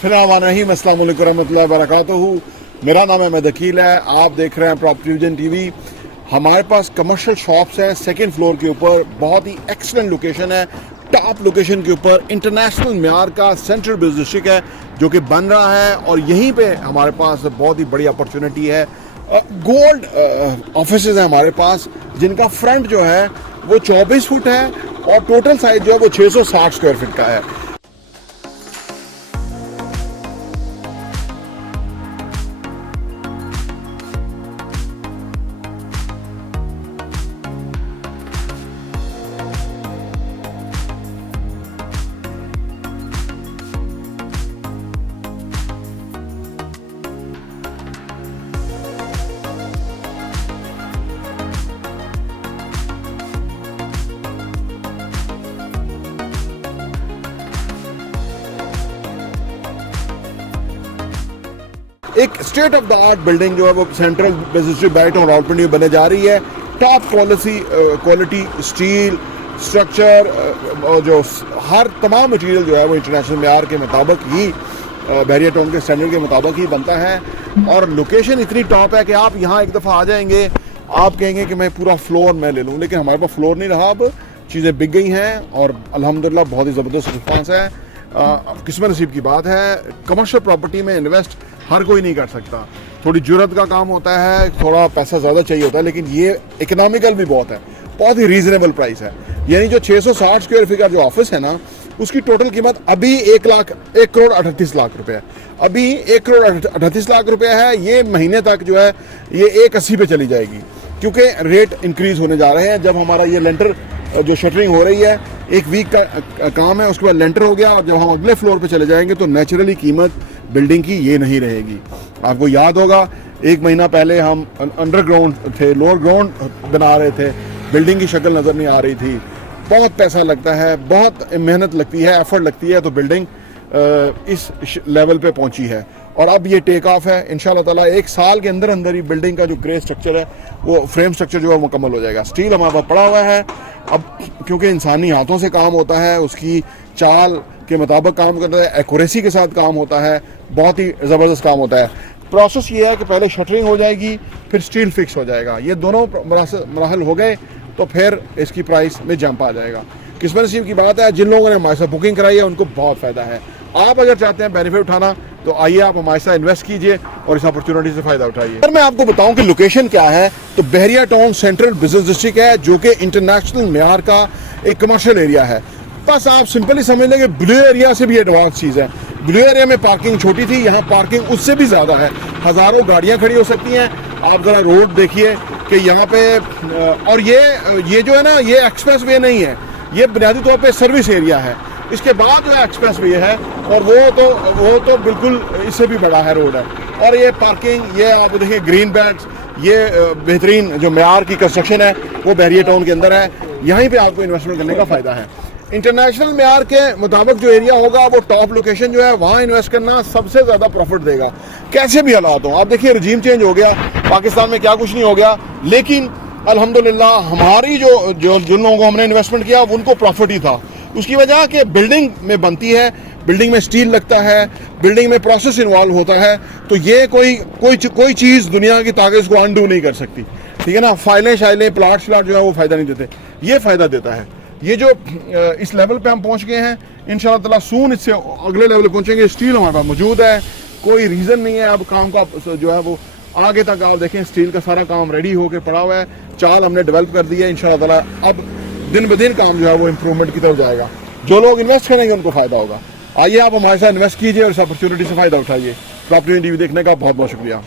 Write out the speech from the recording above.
बिस्मिल्लाहिर्रहमानिर्रहीम, अस्सलाम वालेकुम रहमतुल्लाहि व बरकातुहू। मेरा नाम अहमद अकील है। आप देख रहे हैं प्रॉपर्टी विजन टीवी। हमारे पास कमर्शियल शॉप्स हैं सेकंड फ्लोर के ऊपर, बहुत ही एक्सलेंट लोकेशन है, टॉप लोकेशन के ऊपर इंटरनेशनल म्यार का सेंट्रल बिजनेस डिस्ट्रिक्ट है जो कि बन रहा है। और यहीं पे हमारे पास बहुत ही बड़ी अपॉर्चुनिटी है। गोल्ड ऑफिस हैं हमारे पास, जिनका फ्रंट जो है वो 24 फुट है और टोटल साइज जो है वो 660 स्क्वायर फीट का है। एक state of the art building जो है वो सेंट्रल बिजनेस डिस्ट्रिक्ट बैरिटन रावलपिंडी में बनने जा रही है। टॉप क्वालिटी स्टील स्ट्रक्चर और जो हर तमाम मटेरियल जो है वो इंटरनेशनल म्यार के मुताबिक ही बैरिया टाउन के स्टैंडर्ड के मुताबिक ही बनता है। और लोकेशन इतनी टॉप है कि आप यहाँ एक दफ़ा आ जाएंगे, आप कहेंगे कि मैं पूरा फ्लोर मैं ले लूँ, लेकिन हमारे पास फ्लोर नहीं रहा। अब चीज़ें बिक गई हैं और अल्हम्दुलिल्लाह बहुत ही ज़बरदस्त रिस्पॉन्स है। किस्मत नसीब की बात है। कमर्शियल प्रॉपर्टी में इन्वेस्ट हर कोई नहीं कर सकता, थोड़ी जुर्रत का काम होता है, थोड़ा पैसा ज़्यादा चाहिए होता है, लेकिन ये इकोनॉमिकल भी बहुत है, बहुत ही रीजनेबल प्राइस है। यानी जो 660 स्क्वायर फीट का जो ऑफिस है ना, उसकी टोटल कीमत अभी 1,38,00,000 रुपये है। अभी 1,38,00,000 रुपये है। ये महीने तक जो है ये 1,80 पे चली जाएगी, क्योंकि रेट इंक्रीज होने जा रहे हैं। जब हमारा ये लेंटर जो शटरिंग हो रही है, एक वीक का काम है, उसके बाद लेंटर हो गया और जब हम अगले फ्लोर पे चले जाएंगे तो नेचुरली कीमत बिल्डिंग की ये नहीं रहेगी। आपको याद होगा 1 महीना पहले हम अंडरग्राउंड थे, लोअर ग्राउंड बना रहे थे, बिल्डिंग की शक्ल नज़र नहीं आ रही थी। बहुत पैसा लगता है, बहुत मेहनत लगती है, एफर्ट लगती है, तो बिल्डिंग इस लेवल पे पहुंची है और अब ये टेक ऑफ है। इंशाल्लाह ताला 1 साल के अंदर अंदर ही बिल्डिंग का जो ग्रे स्ट्रक्चर है वो फ्रेम स्ट्रक्चर जो है मुकम्मल हो जाएगा। स्टील हमारे पास पड़ा हुआ है। अब क्योंकि इंसानी हाथों से काम होता है, उसकी चाल के मुताबिक काम करता है, एक्यूरेसी के साथ काम होता है, बहुत ही ज़बरदस्त काम होता है। प्रोसेस ये है कि पहले शटरिंग हो जाएगी, फिर स्टील फिक्स हो जाएगा। ये दोनों मराहल हो गए तो फिर इसकी प्राइस में जंप आ जाएगा। किस्मत नसीब की बात है, जिन लोगों ने हमारे साथ बुकिंग कराई है उनको बहुत फ़ायदा है। आप अगर चाहते हैं बेनिफिट उठाना तो आइए आप हमारे साथ इन्वेस्ट कीजिए और इस अपॉर्चुनिटी से फ़ायदा उठाइए। अगर मैं आपको बताऊं कि लोकेशन क्या है, तो Bairia town central business district है, जो कि इंटरनेशनल म्यार का एक कमर्शियल एरिया है। बस आप सिंपली समझ लेंगे ब्लू एरिया से भी एडवांस चीज़ है। ब्लू एरिया में पार्किंग छोटी थी, यहाँ पार्किंग उससे भी ज़्यादा है, हज़ारों गाड़ियाँ खड़ी हो सकती हैं। आप ज़रा रोड देखिए कि यहाँ पे, और ये जो है ना, ये एक्सप्रेस वे नहीं है, ये बुनियादी तौर पे सर्विस एरिया है। इसके बाद जो है एक्सप्रेस वे है और वो तो बिल्कुल इससे भी बड़ा है रोड है। और ये पार्किंग, ये आप देखिए ग्रीन बेल्ट, ये बेहतरीन जो म्यार की कंस्ट्रक्शन है वो बैरिया टाउन के अंदर है। यहीं पे आपको इन्वेस्टमेंट करने का फ़ायदा है। इंटरनेशनल म्यार के मुताबिक जो एरिया होगा वो टॉप लोकेशन जो है वहाँ इन्वेस्ट करना सबसे ज़्यादा प्रॉफिट देगा, कैसे भी हालात हों। आप देखिए रजीम चेंज हो गया, पाकिस्तान में क्या कुछ नहीं हो गया, लेकिन अल्हम्दुलिल्लाह हमारी जिन लोगों को हमने इन्वेस्टमेंट किया उनको प्रॉफिट ही था। उसकी वजह कि बिल्डिंग में बनती है, बिल्डिंग में स्टील लगता है, बिल्डिंग में प्रोसेस इन्वॉल्व होता है, तो ये कोई चीज़ दुनिया की ताकत इसको अनडू नहीं कर सकती। ठीक है ना। फाइलें शाइलें प्लाट श्लाट जो है वो फ़ायदा नहीं देते, ये फ़ायदा देता है। ये जो इस लेवल पे हम पहुंच गए हैं, इंशाल्लाह ताला सून इससे अगले लेवल पे पहुंचेंगे। स्टील हमारे पास मौजूद है, कोई रीज़न नहीं है अब काम का जो है वो आगे तक। आप देखें स्टील का सारा काम रेडी होकर पड़ा हुआ है, चाल हमने डेवलप कर दी है। इंशाल्लाह ताला अब दिन ब दिन काम जो है वो इम्प्रूवमेंट की तरफ जाएगा। जो लोग इन्वेस्ट करेंगे उनको फ़ायदा होगा। आइए आप हमारे साथ इन्वेस्ट कीजिए और इस अपॉर्चुनिटी से फ़ायदा उठाइए। प्रॉपर्टी टीवी देखने का बहुत बहुत शुक्रिया।